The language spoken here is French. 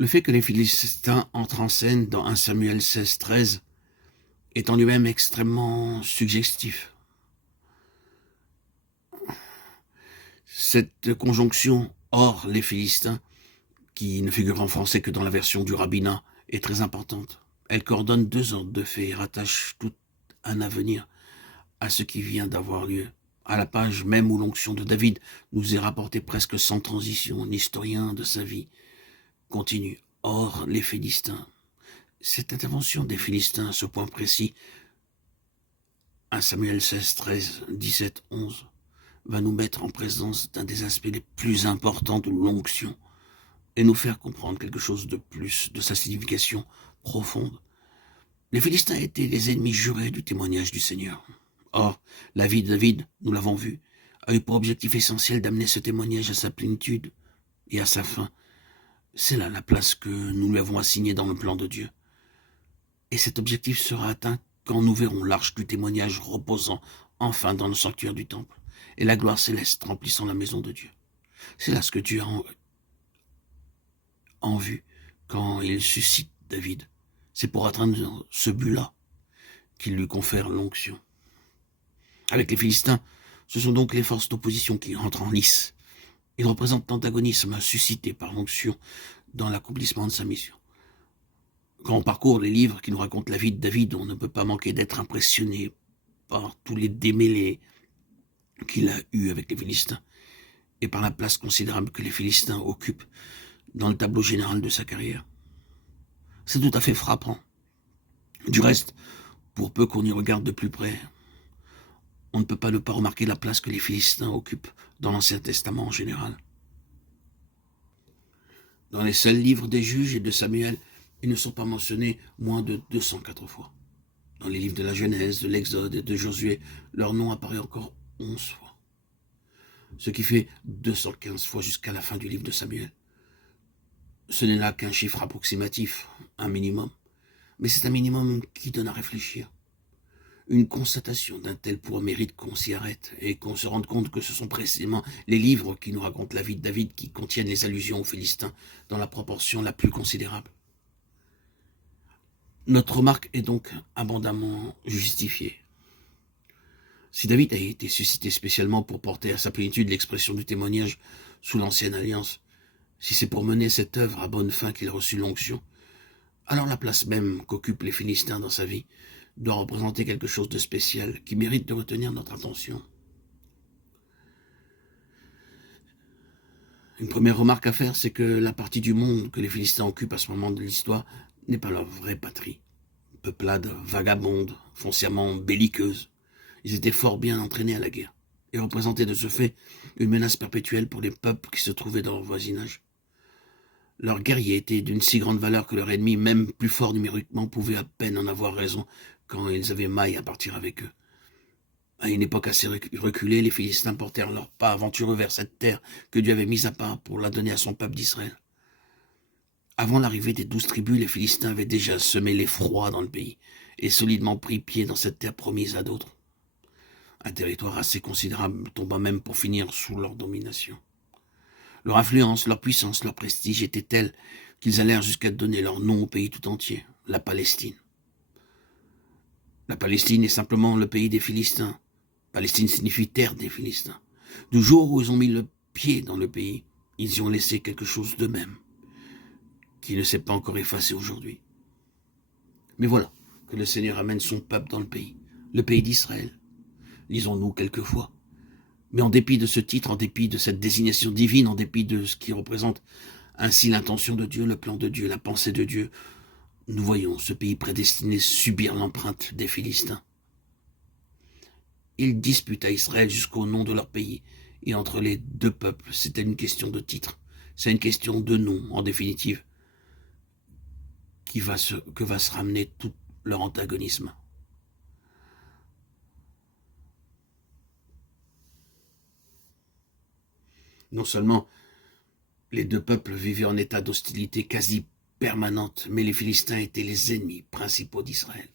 Le fait que les Philistins entrent en scène dans 1 Samuel 16-13 est en lui-même extrêmement suggestif. Cette conjonction « hors les Philistins », qui ne figure en français que dans la version du rabbinat, est très importante. Elle coordonne 2 ordres de faits et rattache tout un avenir à ce qui vient d'avoir lieu. À la page même où l'onction de David nous est rapportée presque sans transition, l'historien de sa vie continue. Or, les Philistins. Cette intervention des Philistins à ce point précis, 1 Samuel 16, 13, 17, 11, va nous mettre en présence d'un des aspects les plus importants de l'onction et nous faire comprendre quelque chose de plus de sa signification profonde. Les Philistins étaient les ennemis jurés du témoignage du Seigneur. Or, la vie de David, nous l'avons vu, a eu pour objectif essentiel d'amener ce témoignage à sa plénitude et à sa fin. C'est là la place que nous lui avons assignée dans le plan de Dieu. Et cet objectif sera atteint quand nous verrons l'arche du témoignage reposant enfin dans le sanctuaire du temple et la gloire céleste remplissant la maison de Dieu. C'est là ce que Dieu a en vue quand il suscite David. C'est pour atteindre ce but-là qu'il lui confère l'onction. Avec les Philistins, ce sont donc les forces d'opposition qui entrent en lice. Ils représentent l'antagonisme suscité par l'onction dans l'accomplissement de sa mission. Quand on parcourt les livres qui nous racontent la vie de David, on ne peut pas manquer d'être impressionné par tous les démêlés qu'il a eus avec les Philistins et par la place considérable que les Philistins occupent dans le tableau général de sa carrière. C'est tout à fait frappant. Du reste, pour peu qu'on y regarde de plus près, on ne peut pas ne pas remarquer la place que les Philistins occupent dans l'Ancien Testament en général. Dans les seuls livres des Juges et de Samuel, ils ne sont pas mentionnés moins de 204 fois. Dans les livres de la Genèse, de l'Exode et de Josué, leur nom apparaît encore 11 fois. Ce qui fait 215 fois jusqu'à la fin du livre de Samuel. Ce n'est là qu'un chiffre approximatif, un minimum. Mais c'est un minimum qui donne à réfléchir. Une constatation d'un tel poids mérite qu'on s'y arrête et qu'on se rende compte que ce sont précisément les livres qui nous racontent la vie de David qui contiennent les allusions aux Philistins dans la proportion la plus considérable. Notre remarque est donc abondamment justifiée. Si David a été suscité spécialement pour porter à sa plénitude l'expression du témoignage sous l'ancienne alliance, si c'est pour mener cette œuvre à bonne fin qu'il reçut l'onction, alors la place même qu'occupent les Philistins dans sa vie doit représenter quelque chose de spécial qui mérite de retenir notre attention. Une première remarque à faire, c'est que la partie du monde que les Philistins occupent à ce moment de l'histoire n'est pas leur vraie patrie. Peuplade vagabonde, foncièrement belliqueuse, ils étaient fort bien entraînés à la guerre et représentaient de ce fait une menace perpétuelle pour les peuples qui se trouvaient dans leur voisinage. Leurs guerriers étaient d'une si grande valeur que leur ennemi, même plus fort numériquement, pouvait à peine en avoir raison quand ils avaient maille à partir avec eux. À une époque assez reculée, les Philistins portèrent leurs pas aventureux vers cette terre que Dieu avait mise à part pour la donner à son peuple d'Israël. Avant l'arrivée des 12 tribus, les Philistins avaient déjà semé l'effroi dans le pays et solidement pris pied dans cette terre promise à d'autres. Un territoire assez considérable tomba même pour finir sous leur domination. Leur influence, leur puissance, leur prestige étaient tels qu'ils allèrent jusqu'à donner leur nom au pays tout entier, la Palestine. La Palestine est simplement le pays des Philistins. Palestine signifie terre des Philistins. Du jour où ils ont mis le pied dans le pays, ils y ont laissé quelque chose d'eux-mêmes, qui ne s'est pas encore effacé aujourd'hui. Mais voilà que le Seigneur amène son peuple dans le pays d'Israël. Lisons-nous quelquefois. Mais en dépit de ce titre, en dépit de cette désignation divine, en dépit de ce qui représente ainsi l'intention de Dieu, le plan de Dieu, la pensée de Dieu, nous voyons ce pays prédestiné subir l'empreinte des Philistins. Ils disputent à Israël jusqu'au nom de leur pays, et entre les deux peuples, c'était une question de titre, c'est une question de nom, en définitive, que va se ramener tout leur antagonisme. Non seulement les deux peuples vivaient en état d'hostilité quasi permanente, mais les Philistins étaient les ennemis principaux d'Israël.